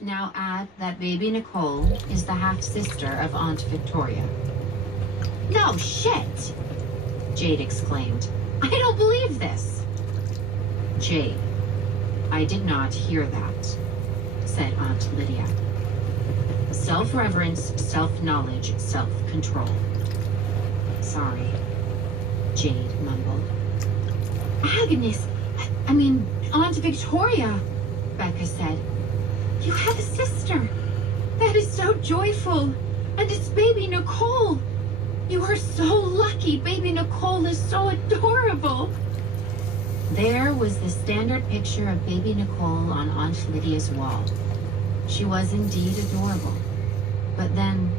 now add that baby Nicole is the half-sister of Aunt Victoria. No shit! Jade exclaimed. I don't believe this! Jade, I did not hear that, said Aunt Lydia. Self-reverence, self-knowledge, self-control. Sorry, Jade mumbled. Agnes, Aunt Victoria, Becca said. You have a sister. That is so joyful. And it's baby Nicole. You are so lucky. Baby Nicole is so adorable. There was the standard picture of baby Nicole on Aunt Lydia's wall. She was indeed adorable. But then,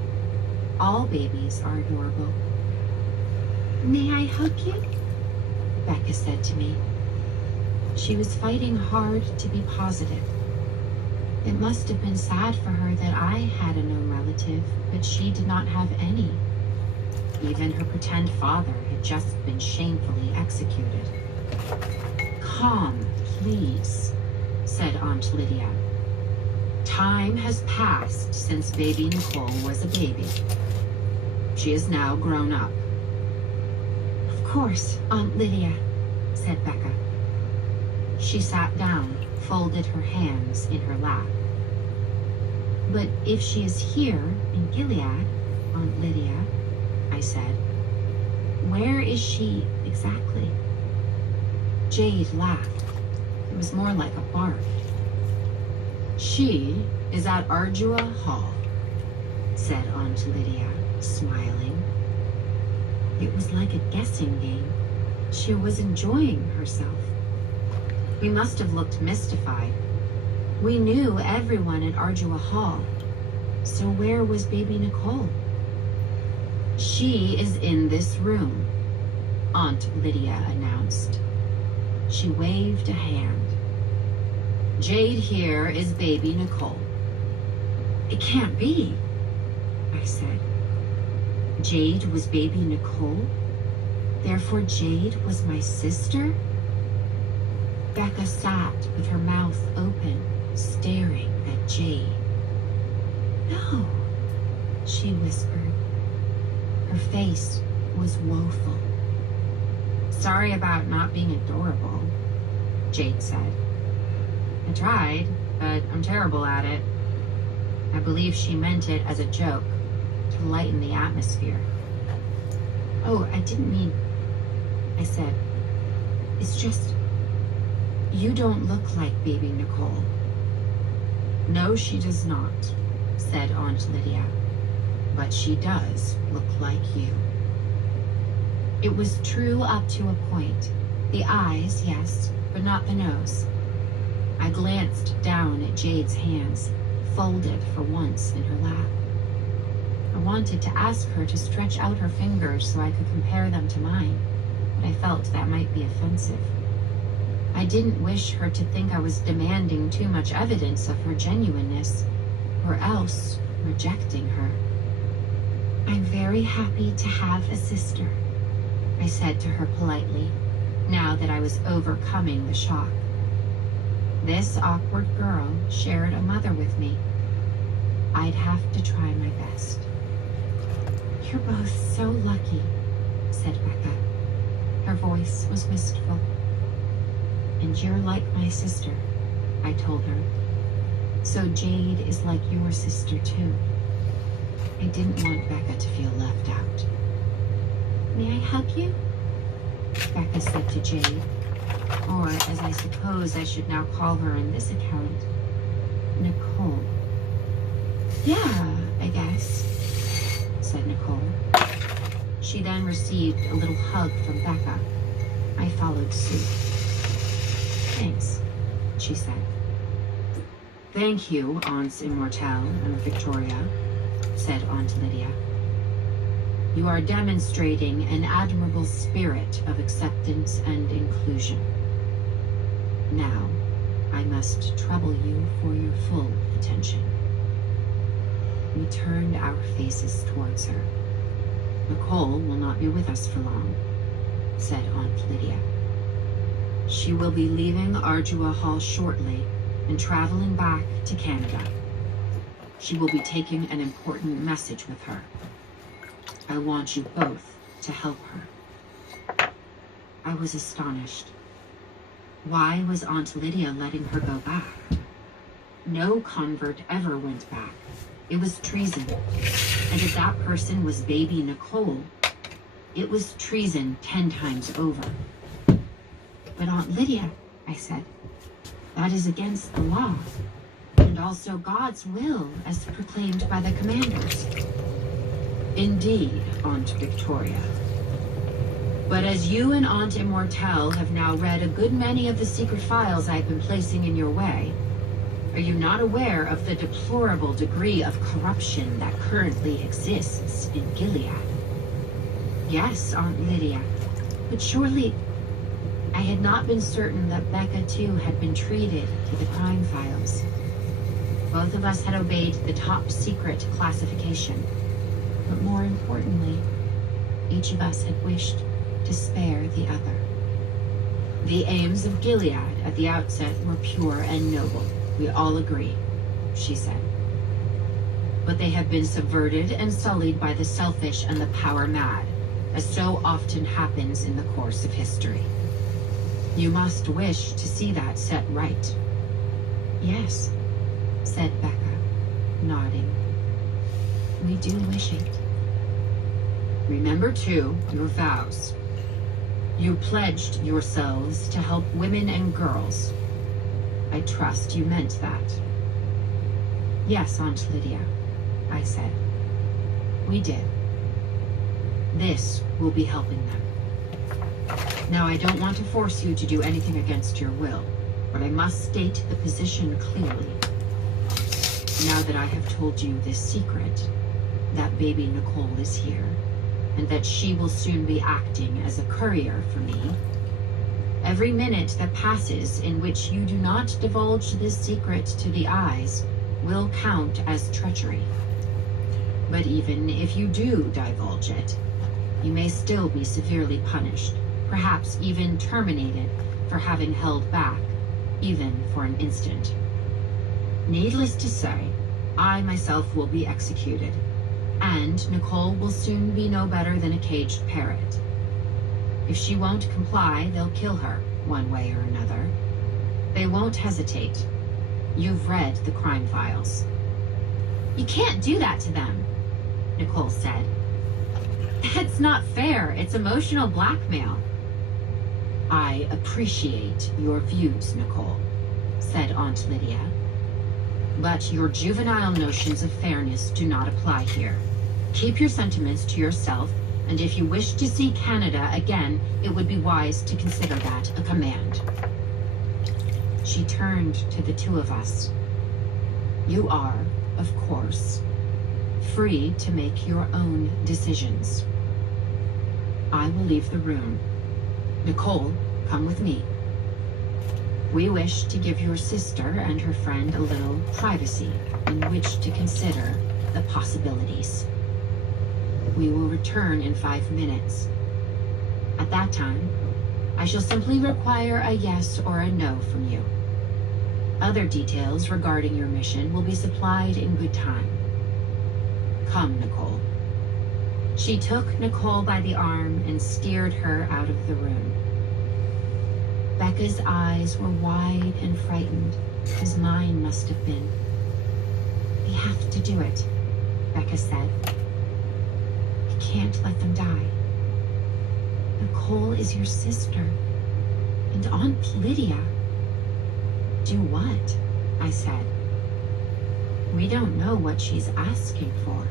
all babies are adorable. May I hug you? Becca said to me. She was fighting hard to be positive. It must have been sad for her that I had a known relative, but she did not have any. Even her pretend father had just been shamefully executed. Calm, please, said Aunt Lydia. Time has passed since baby Nicole was a baby. She is now grown up. Of course, Aunt Lydia, said Becca. She sat down, folded her hands in her lap. But if she is here in Gilead, Aunt Lydia, I said, where is she exactly? Jade laughed. It was more like a bark. She is at Ardua Hall, said Aunt Lydia, smiling. It was like a guessing game. She was enjoying herself. We must have looked mystified. We knew everyone at Ardua Hall. So where was baby Nicole? She is in this room, Aunt Lydia announced. She waved a hand. Jade here is baby Nicole. It can't be, I said. Jade was baby Nicole? Therefore Jade was my sister? Becca sat with her mouth open, staring at Jade. No, she whispered. Her face was woeful. Sorry about not being adorable, Jade said. I tried, but I'm terrible at it. I believe she meant it as a joke, to lighten the atmosphere. Oh, I didn't mean, I said. It's just, you don't look like baby Nicole. No, she does not, said Aunt Lydia. But she does look like you. It was true up to a point. The eyes, yes, but not the nose. I glanced down at Jade's hands, folded for once in her lap. I wanted to ask her to stretch out her fingers so I could compare them to mine, but I felt that might be offensive. I didn't wish her to think I was demanding too much evidence of her genuineness, or else rejecting her. I'm very happy to have a sister, I said to her politely, now that I was overcoming the shock. This awkward girl shared a mother with me. I'd have to try my best. You're both so lucky, said Becca. Her voice was wistful. And you're like my sister, I told her. So Jade is like your sister too. I didn't want Becca to feel left out. May I hug you? Becca said to Jade, or as I suppose I should now call her in this account, Nicole. Yeah, I guess, said Nicole. She then received a little hug from Becca. I followed suit. Thanks, she said. Thank you, Aunts Immortelle and Victoria, said Aunt Lydia. You are demonstrating an admirable spirit of acceptance and inclusion. Now, I must trouble you for your full attention. We turned our faces towards her. Nicole will not be with us for long, said Aunt Lydia. She will be leaving Ardua Hall shortly and traveling back to Canada. She will be taking an important message with her. I want you both to help her." I was astonished. Why was Aunt Lydia letting her go back? No convert ever went back. It was treason. And if that person was baby Nicole, it was treason 10 times over. "But Aunt Lydia," I said, "that is against the law, and also God's will as proclaimed by the commanders." "Indeed, Aunt Victoria. But as you and Aunt Immortelle have now read a good many of the secret files I've been placing in your way, are you not aware of the deplorable degree of corruption that currently exists in Gilead?" "Yes, Aunt Lydia, but surely..." I had not been certain that Becca too had been treated to the crime files. Both of us had obeyed the top secret classification, but more importantly, each of us had wished to spare the other. "The aims of Gilead at the outset were pure and noble. We all agree," she said. "But they have been subverted and sullied by the selfish and the power-mad, as so often happens in the course of history. You must wish to see that set right." "Yes," said Becca, nodding. "We do wish it." "Remember, too, your vows. You pledged yourselves to help women and girls. I trust you meant that." "Yes, Aunt Lydia," I said. "We did. This will be helping them. Now, I don't want to force you to do anything against your will, but I must state the position clearly. Now that I have told you this secret, that baby Nicole is here, and that she will soon be acting as a courier for me, every minute that passes in which you do not divulge this secret to the eyes will count as treachery. But even if you do divulge it, you may still be severely punished, perhaps even terminated for having held back, even for an instant. Needless to say, I myself will be executed, and Nicole will soon be no better than a caged parrot. If she won't comply, they'll kill her, one way or another. They won't hesitate. You've read the crime files." "You can't do that to them," Nicole said. "That's not fair. It's emotional blackmail." "I appreciate your views, Nicole," said Aunt Lydia. "But your juvenile notions of fairness do not apply here. Keep your sentiments to yourself, and if you wish to see Canada again, it would be wise to consider that a command." She turned to the two of us. "You are, of course, free to make your own decisions. I will leave the room. Nicole, come with me. We wish to give your sister and her friend a little privacy in which to consider the possibilities. We will return in 5 minutes. At that time, I shall simply require a yes or a no from you. Other details regarding your mission will be supplied in good time. Come, Nicole." She took Nicole by the arm and steered her out of the room. Becca's eyes were wide and frightened, as mine must have been. "We have to do it," Becca said. "We can't let them die. Nicole is your sister, and Aunt Lydia." "Do what?" I said. "We don't know what she's asking for."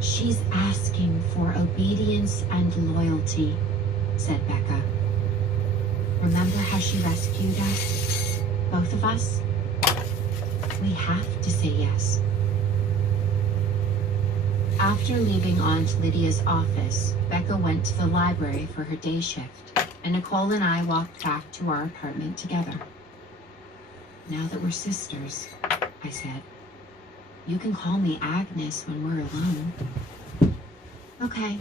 "She's asking for obedience and loyalty," said Becca. "Remember how she rescued us? Both of us? We have to say yes." After leaving Aunt Lydia's office, Becca went to the library for her day shift, and Nicole and I walked back to our apartment together. "Now that we're sisters," I said, "you can call me Agnes when we're alone." "Okay,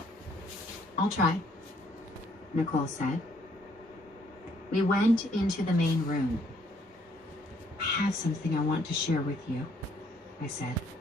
I'll try," Nicole said. We went into the main room. "I have something I want to share with you," I said.